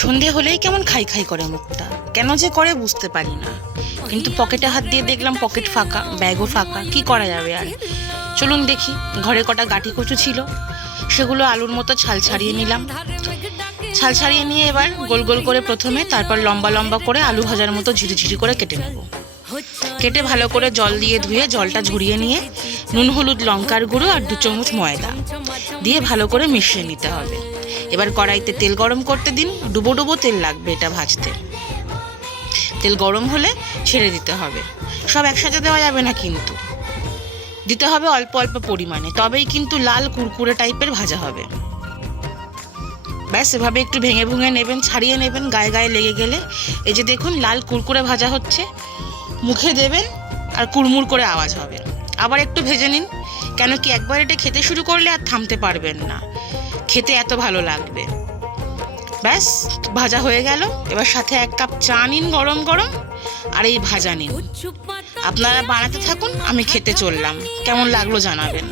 সন্ধে হলেই কেমন খাই খাই করে মুখটা, কেন যে করে বুঝতে পারি না। কিন্তু পকেটে হাত দিয়ে দেখলাম পকেট ফাঁকা, ব্যাগও ফাঁকা, কি করা যাবে আর। চলুন দেখি, ঘরে কটা গাঁটি কচু ছিল, সেগুলো আলুর মতো ছাল ছাড়িয়ে নিলাম। ছাল ছাড়িয়ে নিয়ে এবার গোল গোল করে প্রথমে, তারপর লম্বা লম্বা করে আলু ভাজার মতো ঝিরিঝিরি করে কেটে নেব। কেটে ভালো করে জল দিয়ে ধুয়ে জলটা ঝরিয়ে নিয়ে নুন, হলুদ, লঙ্কার গুঁড়ো আর 2 চামচ ময়দা দিয়ে ভালো করে মিশিয়ে নিতে হবে। এবার কড়াইতে তেল গরম করতে দিন, ডুবো ডুবো তেল লাগবে এটা ভাজতে। তেল গরম হলে ছেড়ে দিতে হবে, সব একসাথে দেওয়া যাবে না কিন্তু, দিতে হবে অল্প অল্প পরিমাণে, তবেই কিন্তু লাল কুরকুরে টাইপের ভাজা হবে। ব্যাস এভাবে একটু ভেঙে ভুঙে নেবেন, ছাড়িয়ে নেবেন গায়ে গায়ে লেগে গেলে। এই যে দেখুন লাল কুরকুরে ভাজা হচ্ছে, মুখে দেবেন আর কুড়মুড় করে আওয়াজ হবে। আবার একটু ভেজে নিন, কেন কি একবার এটা খেতে শুরু করলে আর থামতে পারবেন না, খেতে এত ভালো লাগবে। ব্যাস ভাজা হয়ে গেল। এবার সাথে 1 কাপ চা নিন গরম গরম, আর এই ভাজা নিন। আপনারা বানাতে থাকুন, আমি খেতে চললাম। কেমন লাগলো জানাবেন।